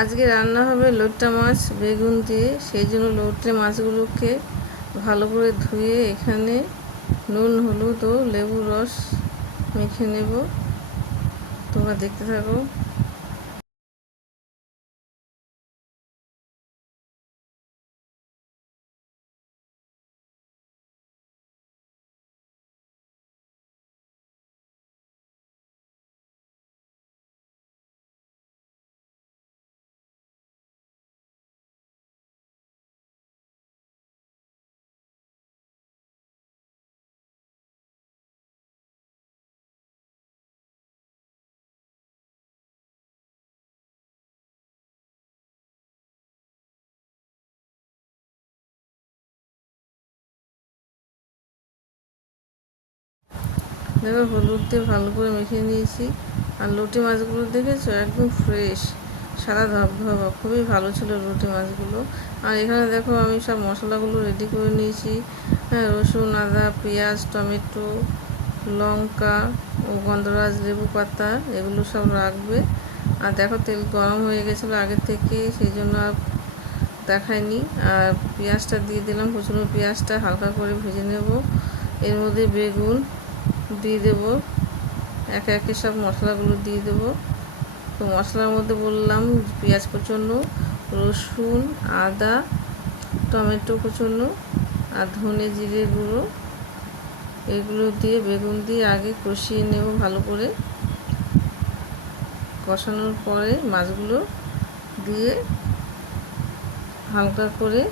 আজকে রান্না হবে লইট্টা মাছ বেগুন দিয়ে। সেই জন্য লইট্টা মাছগুলোকে ভালো করে ধুয়ে এখানে নুন হলুদ ও লেবুর রস মেখে নেব। তোমরা দেখতে থাকো। দেখো হলুদ দিয়ে ভালো করে মেখে নিয়েছি। আর লইট্টা মাছগুলো দেখেছো একদম ফ্রেশ, সাদা ধবধবা, খুবই ভালো ছিল লইট্টা মাছগুলো। আর এখানে দেখো আমি সব মশলাগুলো রেডি করে নিয়েছি। হ্যাঁ, রসুন, আদা, পেঁয়াজ, টমেটো, লঙ্কা ও গন্ধরাজ লেবু পাতা এগুলো সব রাখবে। আর দেখো তেল গরম হয়ে গেছিলো আগে থেকে, সেই জন্য আর দেখায়নি। আর পেঁয়াজটা দিয়ে দিলাম, কুচনো পেঁয়াজটা হালকা করে ভেজে নেব। এর মধ্যে বেগুন দিয়ে দেবো, একে একে সব মশলাগুলো দিয়ে দেবো। তো মশলার মধ্যে বললাম পেঁয়াজ কুচনো, রসুন, আদা, টমেটো কুচনো আর ধনে জিরে গুঁড়ো, এগুলো দিয়ে বেগুন দিয়ে আগে কষিয়ে নেব ভালো করে। কষানোর পরে মাছগুলো দিয়ে হালকা করে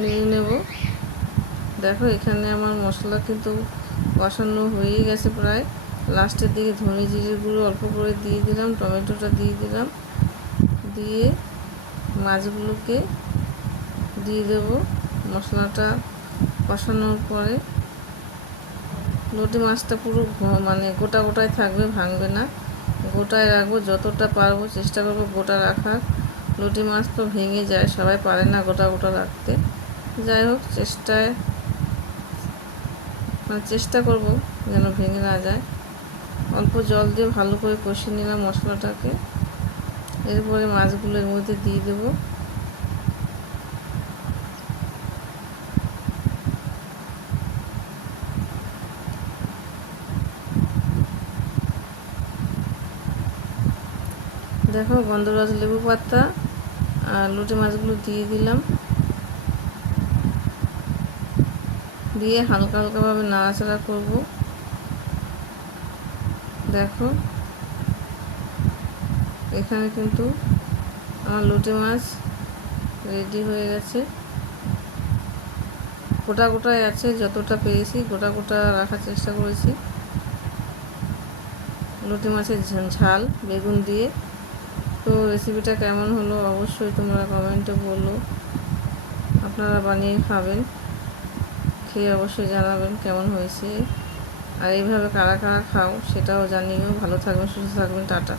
নিয়ে নেব। দেখো এখানে আমার মশলা কিন্তু কষানো হয়ে গেছে প্রায়। লাস্টের দিকে ধনে জিরে গুঁড়ো অল্প করে দিয়ে দিলাম, টমেটোটা দিয়ে দিলাম, দিয়ে মাছগুলোকে দিয়ে দেব। মশলাটা কষানোর পরে লইট্টা মাছটা পুরো মানে গোটা গোটায় থাকবে, ভাঙবে না, গোটায় রাখবো। যতটা পারবো চেষ্টা করবো গোটা রাখার। লইট্টা মাছ তো ভেঙে যায়, সবাই পারে না গোটা গোটা রাখতে। যাই হোক, চেষ্টা করব যেন ভেঙে না যায়। অল্প জল দিয়ে ভালো করে কষিয়ে নিলাম মশলাটাকে। এরপরে মাছগুলো এর মধ্যে দিয়ে দেবো। দেখো গন্ধরাজ লেবু পাতা আর লইট্টা মাছগুলো দিয়ে দিলাম, দিয়ে হালকা হালকাভাবে নাড়াচাড়া করব। দেখো এখানে কিন্তু আমার লইট্টা মাছ রেডি হয়ে গেছে। গোটা গোটায় আছে, যতটা পেরেছি গোটা গোটা রাখার চেষ্টা করেছি। লইট্টা মাছের ঝাল বেগুন দিয়ে। তো রেসিপিটা কেমন হলো অবশ্যই তোমরা কমেন্টে বলো। আপনারা বানিয়ে খাবেন, খেয়ে অবশ্যই জানাবেন কেমন হয়েছে। আর এইভাবে কারা কারা খাও সেটাও জানিও। ভালো থাকবেন, সুস্থ থাকবেন, টাটা।